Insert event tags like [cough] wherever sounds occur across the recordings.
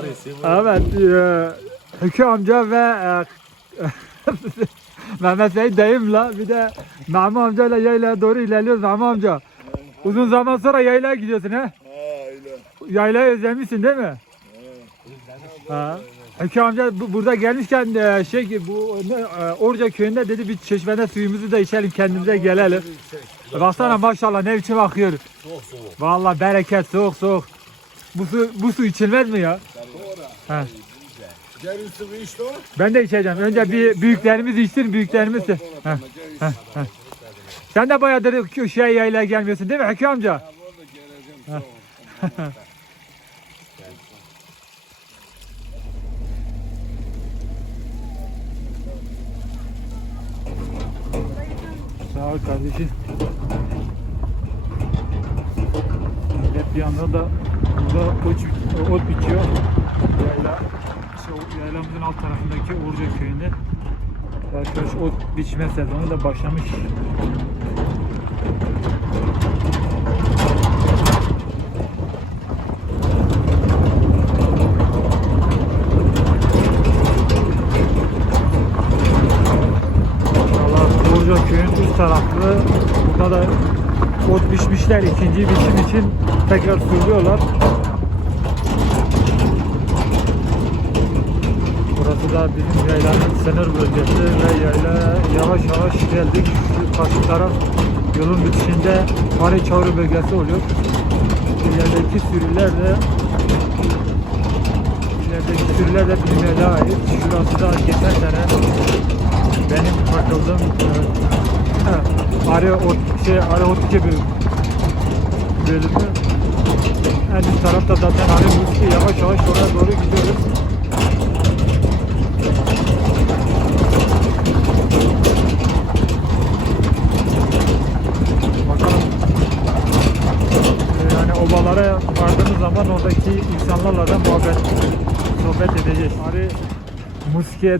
Paris'i. Evet, e, Hükü amca ve e, [laughs] Mehmet Seyit dayımla bir de Mehmet amcayla yaylaya doğru ilerliyoruz Mehmet amca. Uzun zaman sonra yaylaya gidiyorsun he? Ha öyle. Yaylayı özlemişsin değil mi? Ha. Hükü amca bu- burada gelmişken e, şey ki bu ne, e, Orca köyünde dedi bir çeşmede suyumuzu da içelim kendimize gelelim. Baksana maşallah ne biçim akıyor. Çok soğuk. Vallahi bereket soğuk soğuk. Bu su, bu su içilmez mi ya? Ha. Gelin sıvı işte o. Ben de içeceğim. Önce bir büyüklerimiz içsin, büyüklerimiz de. Heh. Gel Sen de bayağıdır şey yaylaya gelmiyorsun değil mi Hükü amca? geleceğim. [laughs] Sağ ol. Kardeşim. Millet bir yandan da burada ot, ot biçiyor. Yayla, işte o yaylamızın alt tarafındaki Urca köyünde. Arkadaş ot biçme sezonu da başlamış. Burca köyün üst tarafı burada da ot biçmişler ikinci biçim için tekrar sürüyorlar. Burası da bizim yaylanın sınır bölgesi ve yayla yavaş yavaş geldik. Şu karşı taraf yolun bitişinde Mare Çavru bölgesi oluyor. İlerideki sürüler de ilerideki sürüler de bizim yayla ait. Şurası da geçen sene benim takıldığım e, ot şey arı ot gibi bölümü en üst tarafta zaten arı muski yavaş yavaş oraya doğru gidiyoruz. Bakalım e, yani obalara zaman oradaki insanlarla da muhabbet sohbet edeceğiz. Arı Muski'ye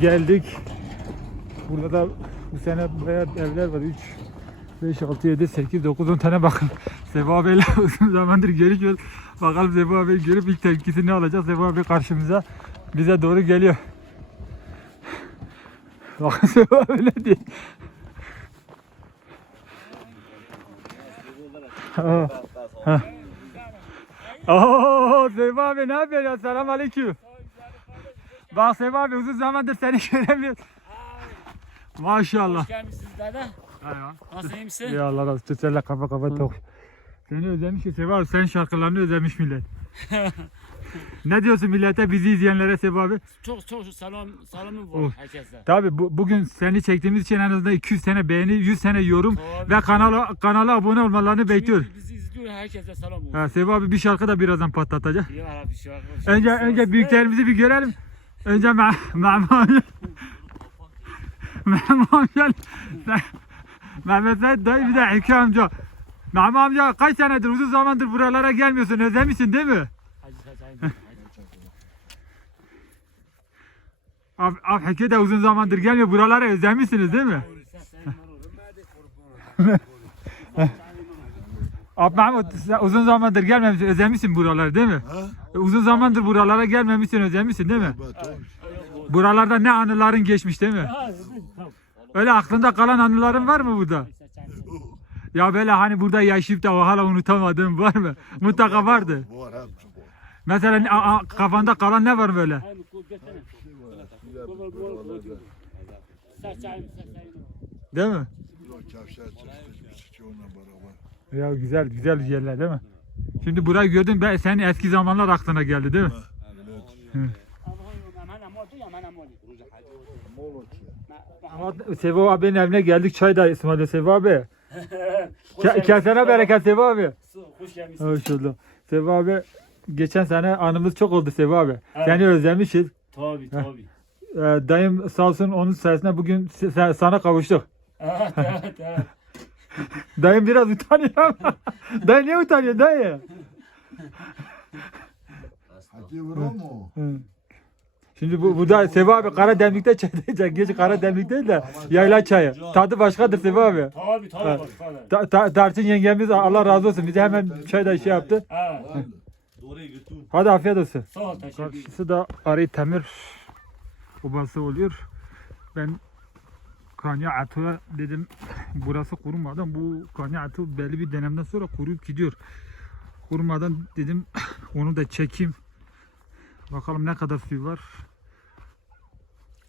geldik. Burada da bu sene bayağı evler var. 3, 5, 6, 7, 8, 9, 10 tane bakın. [laughs] Sefa abiyle [laughs] uzun zamandır görüşüyoruz. Bakalım Sefa abi görüp ilk tepkisini alacak. Sefa abi karşımıza bize doğru geliyor. [laughs] Bakın Sefa abi ne diyor. Ha. Ha. Oo, Sefa abi ne yapıyorsun ya? Selam aleyküm. Bak Sefa abi uzun zamandır seni [laughs] göremiyoruz. Maşallah. Hoş gelmişsiniz dede. Eyvallah. Nasıl iyi misin? Ya Allah razı olsun. Seninle kafa kafa tok. Seni özlemiş ki Sefa abi. Senin şarkılarını özlemiş millet. [laughs] ne diyorsun millete bizi izleyenlere Sefa abi? Çok çok selam selamım var Oh. herkese. Tabi bu, bugün seni çektiğimiz için en azından 200 tane beğeni, 100 tane yorum Tabii. ve kanala kanala abone olmalarını bekliyoruz. Bizi izliyor herkese selam olsun. Ha, Sefa abi bir şarkı da birazdan patlatacak. Var abi var. Önce önce büyüklerimizi bir görelim. Önce Mehmet amca. Mehmet amca. Mehmet dayı bir de Hükü amca. Mehmet amca kaç senedir uzun zamandır buralara gelmiyorsun özlemişsin değil mi? Hadi hadi hadi. Ab, ab Hükü de uzun zamandır gelmiyor buralara özlemişsiniz değil mi? [laughs] Ab Mahmut sen uzun zamandır gelmemişsin özlemişsin buraları değil mi? Ha? Uzun zamandır buralara gelmemişsin özlemişsin değil mi? Evet. Buralarda ne anıların geçmiş değil mi? Öyle aklında kalan anıların var mı burada? Ya böyle hani burada yaşayıp da hala unutamadığın var mı? Mutlaka vardı. Bu var hepsi bu. Mesela ne- a- a- kafanda kalan ne var böyle? Değil mi? Yok kevşer çıktı. Bir sıçı onunla beraber. Ya güzel güzel yerler değil mi? Şimdi burayı gördün ben senin eski zamanlar aklına geldi değil mi? Ki. Ama Sevo abinin evine geldik çay da İsmail'e Sevo abi. [laughs] Ke- Kesene bereket Sevo abi. Hoş gelmişsin. Hoş bulduk. Sevo abi geçen sene anımız çok oldu Sevo abi. Evet. Seni özlemişiz. Tabii tabii. Ee, dayım sağ olsun onun sayesinde bugün sana kavuştuk. Evet evet evet. Dayım biraz utanıyor ama. dayı niye utanıyor dayı? Hadi vurur mu? Şimdi bu, bu da Sevo abi kara demlikte çay içecek. Geç kara demlik değil de yayla çayı. Tadı başkadır Sevo abi. Tabii tabii. Ta, ta, Tarçın yengemiz Allah razı olsun bize hemen çay da şey yaptı. Hadi afiyet olsun. Sağ ol teşekkür ederim. Karşısı da Arı Temir obası oluyor. Ben Kanya Atu'ya dedim burası kurumadan bu Kanya Atu belli bir dönemden sonra kuruyup gidiyor. Kurumadan dedim [clears throat] onu da çekeyim. Bakalım ne kadar suyu var.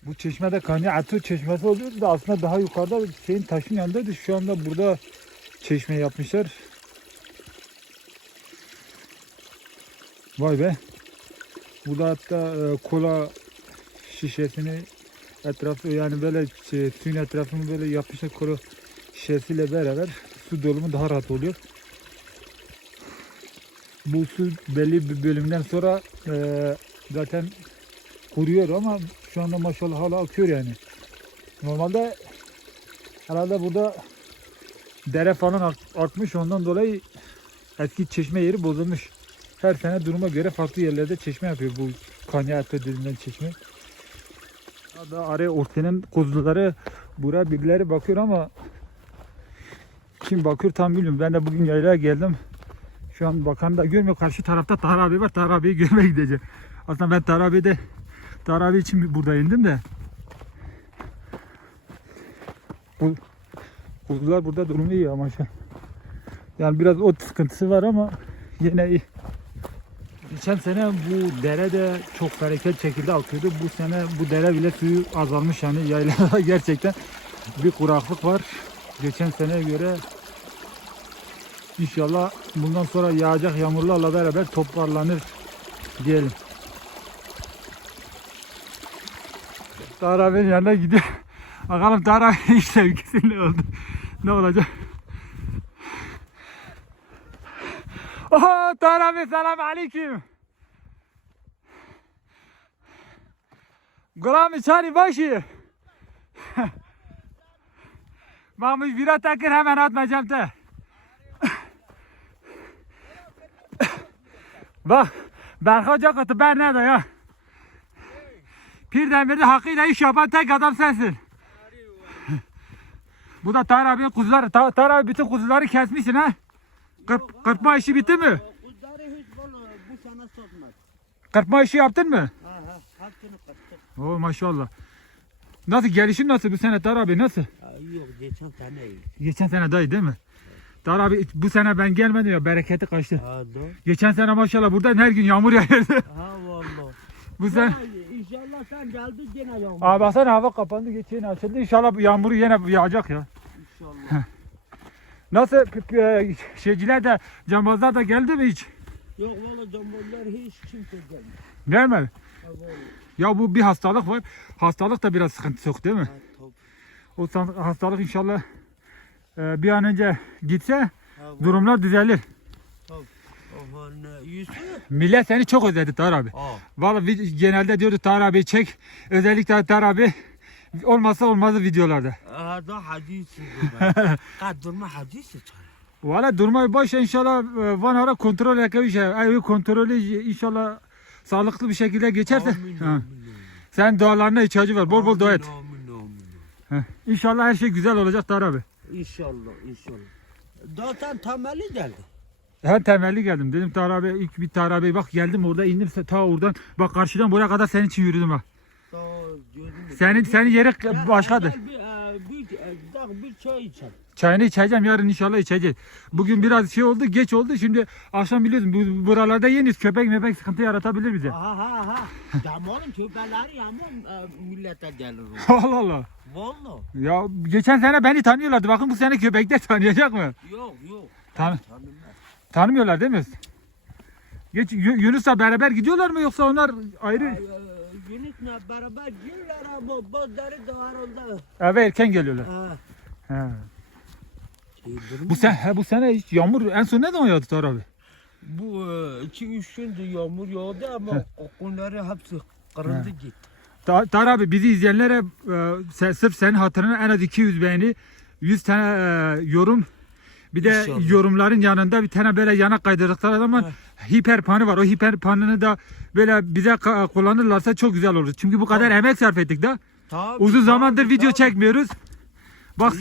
Bu Kanya Atu çeşmesi oluyor da aslında daha yukarıda şeyin taşın yanındaydı. Şu anda burada çeşme yapmışlar. Vay be. Burada hatta e, kola şişesini etrafı yani böyle şey, suyun etrafını böyle yapmışlar kola şişesiyle beraber su dolumu daha rahat oluyor. Bu su belli bir bölümden sonra e, zaten kuruyor ama şu anda maşallah hala akıyor yani. Normalde herhalde burada dere falan art- artmış ondan dolayı eski çeşme yeri bozulmuş. Her sene duruma göre farklı yerlerde çeşme yapıyor bu Kanya dediğinden çeşme. Da araya ortanın kuzuları buraya birileri bakıyor ama kim bakıyor tam bilmiyorum. Ben de bugün yaylaya geldim. Şu an bakan da görmüyor. Karşı tarafta Tahir abi var. Tahir abiyi görmeye gideceğim. Aslında ben Tahir abi de Tahir abi için burada indim de. Bu kuzular burada durumu iyi ama şu an. Yani biraz ot sıkıntısı var ama yine iyi. Geçen sene bu dere de çok bereket şekilde akıyordu. Bu sene bu dere bile suyu azalmış yani yaylada [laughs] gerçekten bir kuraklık var. Geçen seneye göre inşallah bundan sonra yağacak yağmurlarla beraber toparlanır diyelim. Tahir abinin yanına gidiyor. [laughs] Bakalım Tahir abi iş sevgisi ne oldu? Ne olacak? Oho Tahir abi selam aleyküm. Gulam içeri başı. [laughs] Mahmut bira takır hemen atma cemte. Bak Berk Hoca kutu ben nerede ya? Pirdemir'de hakkıyla iş yapan tek adam sensin. Bu da Tahir abinin kuzuları. Ta Tahir abi bütün kuzuları kesmişsin ha? Kırp kırpma işi bitti mi? Kuzları hiç bu sene satmaz. Kırpma işi yaptın mı? Ha ha, hepsini kaçtı. Oo maşallah. Nasıl gelişim nasıl bu sene Tahir abi nasıl? Yok geçen sene iyi. Geçen sene dayı değil mi? Tahir abi bu sene ben gelmedim ya bereketi kaçtı. Ha do. Geçen sene maşallah buradan her gün yağmur yağardı. Ha vallahi. [laughs] bu sene... İnşallah sen geldin gene yağmur. Abi baksana hava kapandı geçen açıldı. İnşallah bu yağmuru yine yağacak ya. İnşallah. Nasıl e, şeyciler de cambazlar da geldi mi hiç? Yok valla cambollar hiç kimse gelmedi. Gelmedi. Ha. Ya bu bir hastalık var. Hastalık da biraz sıkıntı yok değil mi? Ha tabii. O hastalık inşallah bir an önce gitse vallahi. durumlar düzelir. Millet seni çok özledi Tahir abi. Aa. Vallahi genelde diyordu Tahir abi çek. Özellikle Tahir abi olmazsa olmazı videolarda. Hada hadisi. [laughs] Kad durma hadisi. Valla durmayı boş inşallah e, Van ara kontrol şey. Evi kontrolü inşallah sağlıklı bir şekilde geçerse. Amin amin. Sen dualarına ihtiyacı var. Bol bol dua et. Amin amin. Heh. İnşallah her şey güzel olacak Tahir abi. İnşallah inşallah. Zaten temeli geldi. Ben temelli geldim. Dedim abi ilk bir abi bak geldim orada indim ta oradan. Bak karşıdan buraya kadar senin için yürüdüm bak. Sağ ol, gözüm. Senin senin yeri başkadır. gel Bir, e, bir, e, bak bir çay içelim. Çayını içeceğim yarın inşallah içeceğiz. Bugün biraz şey oldu geç oldu şimdi akşam biliyorsun bu, buralarda yeniz köpek mepek sıkıntı yaratabilir bize. Ha ha ha. Yamanın köpeleri yaman e, millete gelir. [laughs] Allah Allah. Valla. Ya geçen sene beni tanıyorlardı. Bakın bu sene köpekler [laughs] tanıyacak mı? Yok yok. Tan Tanımaz. tanımıyorlar değil mi? Geç Yu- Yunus'la beraber gidiyorlar mı yoksa onlar ayrı? Ay, e, Yunus'la beraber girler ama bazıları da arada. Eve erken geliyorlar. Ha. He. Şey, Bu sene he, bu sene hiç yağmur en son ne zaman yağdı Tahir abi? Bu e, iki üç gündür yağmur yağdı ama okulları hepsi kırıldı gitti. Ta- Tahir abi bizi izleyenlere e, se- sırf senin hatırına en az 200 beğeni 100 tane e, yorum bir de İnşallah. yorumların yanında bir tane böyle yana kaydırdıkları zaman hiperpanı var. O hiperpanını da böyle bize kullanırlarsa çok güzel olur. Çünkü bu kadar emek sarf ettik de. Tabii, Uzun zamandır tabii, video tabii. çekmiyoruz. Bak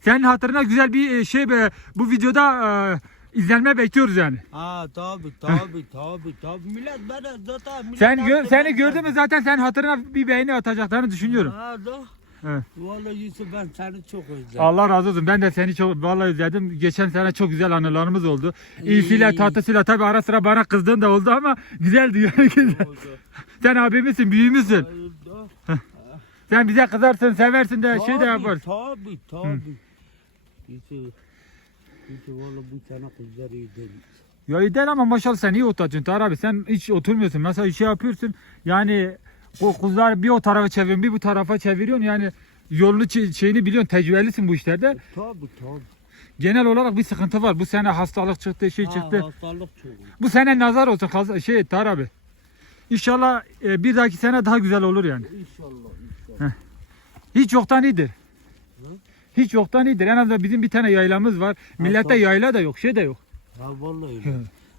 senin hatırına güzel bir e, şey be, bu videoda izlenme bekliyoruz yani. Ha tabi tabi [laughs] tabi tabi. Millet bana zaten millet Sen gö- seni ben- gördü mü zaten sen hatırına bir beğeni atacaklarını düşünüyorum. Ha da. Evet. Vallahi Yusuf ben seni çok özledim. Allah razı olsun. Ben de seni çok vallahi özledim. Geçen sene çok güzel anılarımız oldu. İyisiyle İyi. tatlısıyla tabii ara sıra bana kızdığın da oldu ama güzeldi [laughs] yani. güzel. Sen abimizsin, büyüğümüzsün. Sen bize kızarsın, seversin de şey de Tabii, yaparsın. Tabi tabi. Yusuf. Yusuf valla bu sene kızlar iyi değil. Ya iyi değil ama maşallah sen iyi oturuyorsun Tarık abi. Sen hiç oturmuyorsun. Mesela işi yapıyorsun. Yani o kızlar bir o tarafa çeviriyorsun, bir bu tarafa çeviriyorsun. Yani yolunu şeyini biliyorsun, tecrübelisin bu işlerde. Tabi tabi. Genel olarak bir sıkıntı var. Bu sene hastalık çıktı, şey Ha, çıktı. Hastalık çok. Bu sene nazar olsun kaz- şey Tarık abi. İnşallah e, bir dahaki sene daha güzel olur yani. İnşallah inşallah. Hiç yoktan iyidir. Hı? Hiç yoktan iyidir. En azından bizim bir tane yaylamız var. Millette tabii. yayla da yok, şey de yok. Ha vallahi öyle.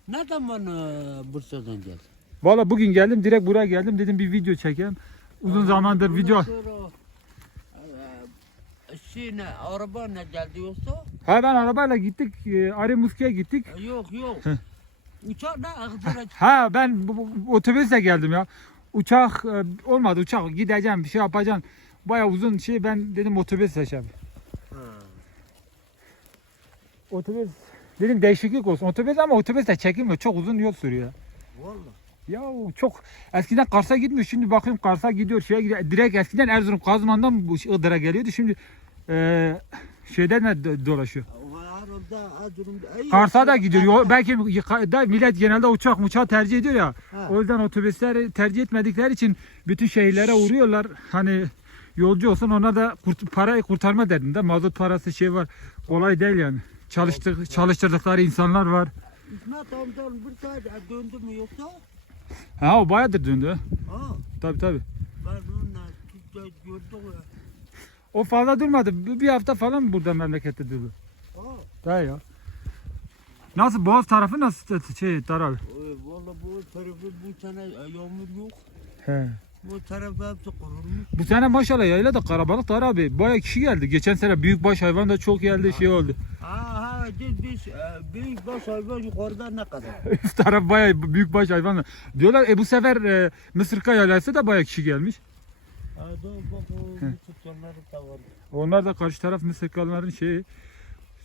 ne zaman e, Bursa'dan geldin? Valla bugün geldim, direkt buraya geldim. Dedim bir video çekeyim. Uzun zamandır video. e, Şey ne, araba ne geldi yoksa? Ha ben arabayla gittik, e, Arı Muski'ye gittik. E, Yok yok. Uçak ne? Ha ben bu, bu, otobüsle geldim ya. Uçak e, olmadı uçak gideceğim bir şey yapacağım. Baya uzun şey ben dedim otobüs seçeceğim. Otobüs dedim değişiklik olsun. Otobüs ama otobüs de çekilmiyor. Çok uzun yol sürüyor. Valla. Ya çok eskiden Kars'a gitmiyor. Şimdi bakıyorum Kars'a gidiyor. Şeye gidiyor. Direkt eskiden Erzurum Kazman'dan bu Iğdır'a geliyordu. Şimdi e, şeyden de do- dolaşıyor. Kars'a da gidiyor. Yo- Belki da millet genelde uçak uçağı tercih ediyor ya. Ha. O yüzden otobüsleri tercih etmedikleri için bütün şehirlere uğruyorlar. Hani yolcu olsun ona da kurt, parayı kurtarma derdinde. Mazot parası şey var. Kolay değil yani. Çalıştır, çalıştırdıkları insanlar var. İsmet amcan bir saat döndü mü yoksa? Ha o bayağıdır döndü. Ha. Tabii tabii. Ben gördüm ya. O fazla durmadı. Bir bir hafta falan burada memlekette durdu? Ha. Daha ya. Nasıl Boğaz tarafı nasıl şey tarafı? E, Valla bu tarafı bu sene e, yağmur yok. He. Bu tarafı hepsi kurulmuş. Bu sene maşallah yayla da karabalık abi. Bayağı kişi geldi. Geçen sene büyükbaş hayvan da çok geldi şey oldu. Ha ha biz biz e, büyük baş hayvan yukarıda ne kadar? [laughs] Üst taraf bayağı büyükbaş hayvan. var. Diyorlar e bu sefer e, Mısırka yaylası da bayağı kişi gelmiş. Ha da bak o tutanları da var. Onlar da karşı taraf Mısırkalıların şeyi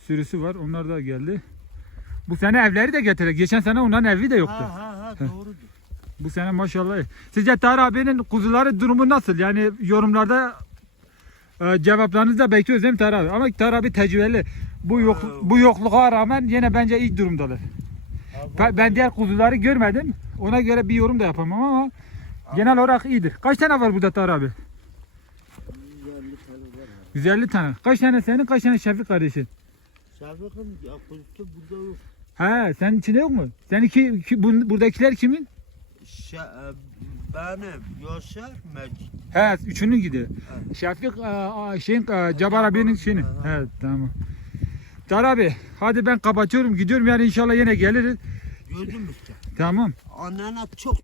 sürüsü var. Onlar da geldi. Bu sene evleri de getirdi. Geçen sene onların evi de yoktu. Ha ha ha doğrudur. Bu sene maşallah. Sizce Tarık abinin kuzuları durumu nasıl? Yani yorumlarda e, cevaplarınızı da bekliyoruz değil mi Tarık abi? Ama Tarık abi tecrübeli. Bu yok bu yokluğa rağmen yine bence ilk durumdalar. Ben, ben diğer kuzuları görmedim. Ona göre bir yorum da yapamam ama genel olarak iyidir. Kaç tane var burada Tarık abi? güzellik hele var ha. 150 tane. Kaç tane senin, kaç tane Şefik kardeşin? Şafik'in ya kuzusu burada yok. He, senin içinde yok mu? Sen iki, iki bun- buradakiler kimin? Şa, e, benim Yaşar Mecid. He, üçünün gidiyor. Şefik e, şeyin e, Cabar abinin şeyini. He, tamam. Tarık abi, hadi ben kapatıyorum, gidiyorum yani inşallah yine geliriz. Gözüm üstü. Tamam. Annene çok